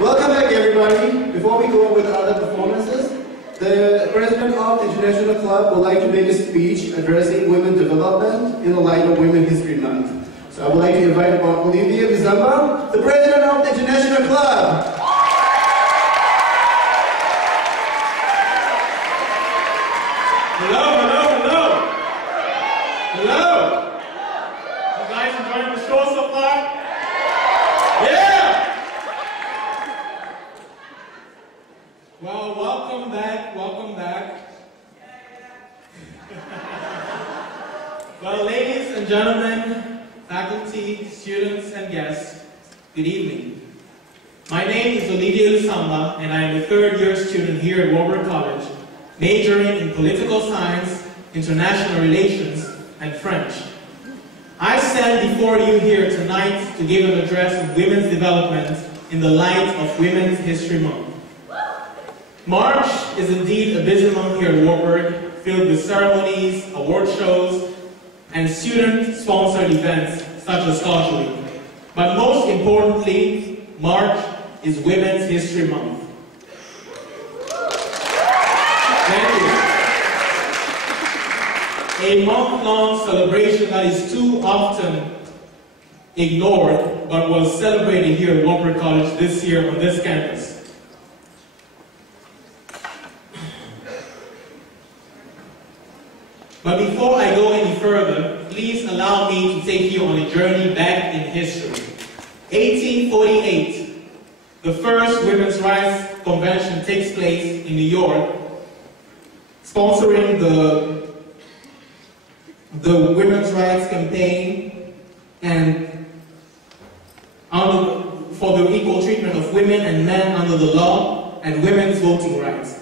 Welcome back, everybody. Before we go on with the other performances, the president of the International Club would like to make a speech addressing women development in the light of Women's History Month. So I would like to invite Olivier Lusamba, the president of the International Club. Hello! You guys enjoying the show so far? Yeah! Well, welcome back. Well, ladies and gentlemen, faculty, students, and guests, good evening. My name is Olivier Lusamba, and I am a third-year student here at Warburg College, majoring in political science, international relations, and French. I stand before you here tonight to give an address on women's development in the light of Women's History Month. March is indeed a busy month here at Warburg, filled with ceremonies, award shows, and student-sponsored events such as Scholarship Week. But most importantly, March is Women's History Month. Thank you. A month-long celebration that is too often ignored, but was celebrated here at Warburg College this year on this campus. But before I go any further, please allow me to take you on a journey back in history. 1848, the first Women's Rights Convention takes place in New York, sponsoring the Women's Rights Campaign and for the equal treatment of women and men under the law and women's voting rights.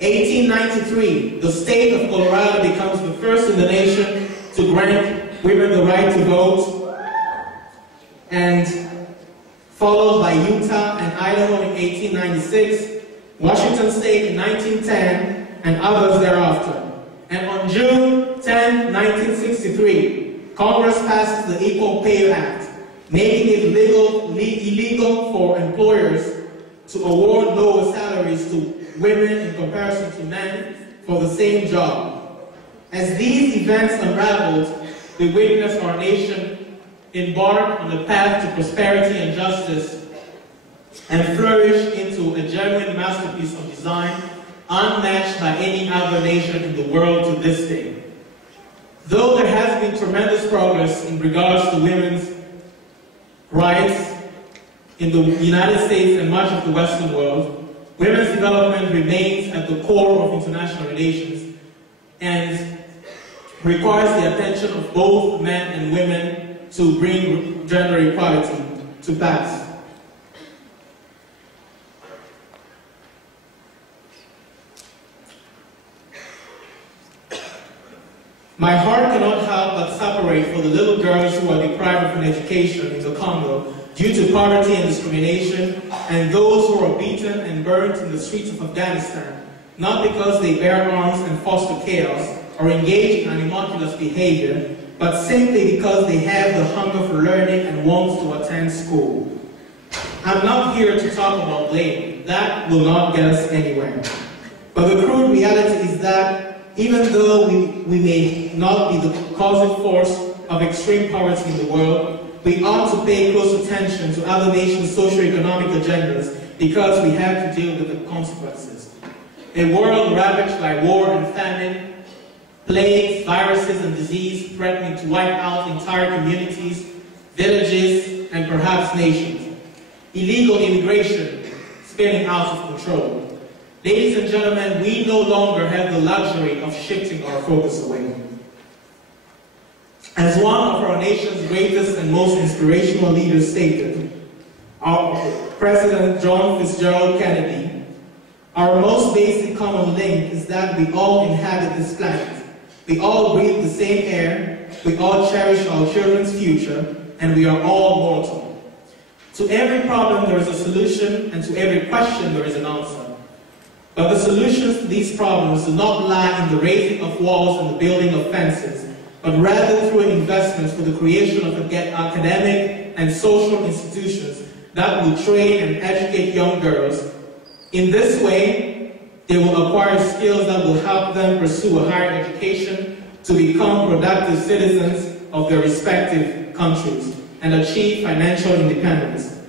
1893, the state of Colorado becomes the first in the nation to grant women the right to vote, and followed by Utah and Idaho in 1896, Washington State in 1910, and others thereafter. And on June 10, 1963, Congress passes the Equal Pay Act, making it illegal for employers to award lower salaries to women in comparison to men for the same job. As these events unraveled, we witnessed our nation embark on the path to prosperity and justice and flourish into a genuine masterpiece of design unmatched by any other nation in the world to this day. Though there has been tremendous progress in regards to women's rights in the United States and much of the Western world, women's development remains at the core of international relations and requires the attention of both men and women to bring gender equality to pass. My heart cannot help but separate for the little girls who are deprived of an education in the Congo due to poverty and discrimination, and those who are beaten and burnt in the streets of Afghanistan, not because they bear arms and foster chaos or engage in animalculous behavior, but simply because they have the hunger for learning and want to attend school. I'm not here to talk about blame. That will not get us anywhere. But the crude reality is that even though we may not be the causal force of extreme poverty in the world, we ought to pay close attention to other nations' socio-economic agendas because we have to deal with the consequences. A world ravaged by war and famine, plagues, viruses, and disease threatening to wipe out entire communities, villages, and perhaps nations. Illegal immigration spinning out of control. Ladies and gentlemen, we no longer have the luxury of shifting our focus away. As one of our nation's greatest and most inspirational leaders stated, our President John Fitzgerald Kennedy, our most basic common link is that we all inhabit this planet. We all breathe the same air, we all cherish our children's future, and we are all mortal. To every problem there is a solution, and to every question there is an answer. But the solutions to these problems do not lie in the raising of walls and the building of fences, but rather through investments for the creation of academic and social institutions that will train and educate young girls. In this way, they will acquire skills that will help them pursue a higher education to become productive citizens of their respective countries and achieve financial independence.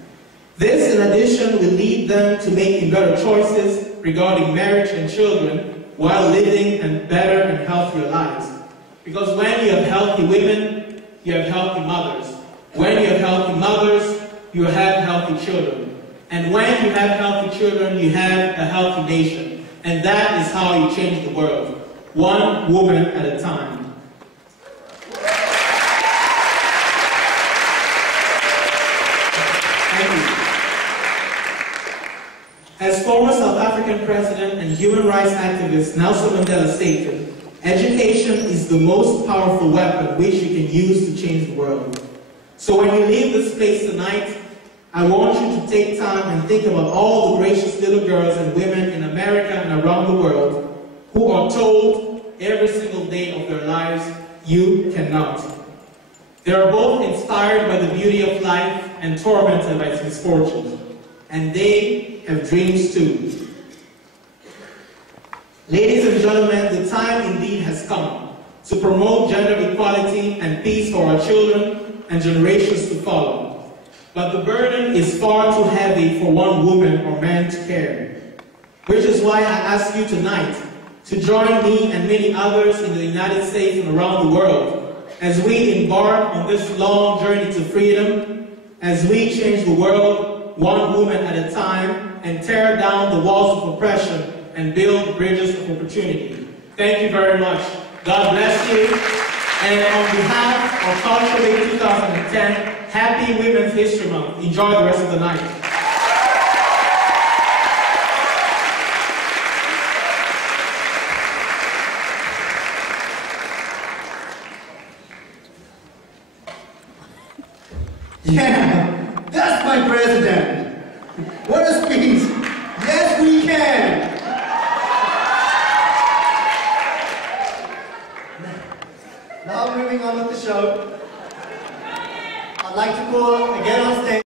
This, in addition, will lead them to making better choices regarding marriage and children while living better and healthier lives. Because when you have healthy women, you have healthy mothers. When you have healthy mothers, you have healthy children. And when you have healthy children, you have a healthy nation. And that is how you change the world, one woman at a time. Thank you. As former South African president and human rights activist Nelson Mandela stated, education is the most powerful weapon which you can use to change the world. So when you leave this place tonight, I want you to take time and think about all the gracious little girls and women in America and around the world who are told every single day of their lives, you cannot. They are both inspired by the beauty of life and tormented by its misfortunes. And they have dreams too. Ladies and gentlemen, the time indeed has come to promote gender equality and peace for our children and generations to follow. But the burden is far too heavy for one woman or man to carry. Which is why I ask you tonight to join me and many others in the United States and around the world as we embark on this long journey to freedom, as we change the world one woman at a time and tear down the walls of oppression and build bridges of opportunity. Thank you very much. God bless you. And on behalf of Culture Week 2010, Happy Women's History Month. Enjoy the rest of the night. Yeah, that's my president. What a speech. Yes, we can. Now moving on with the show, I'd like to call again on stage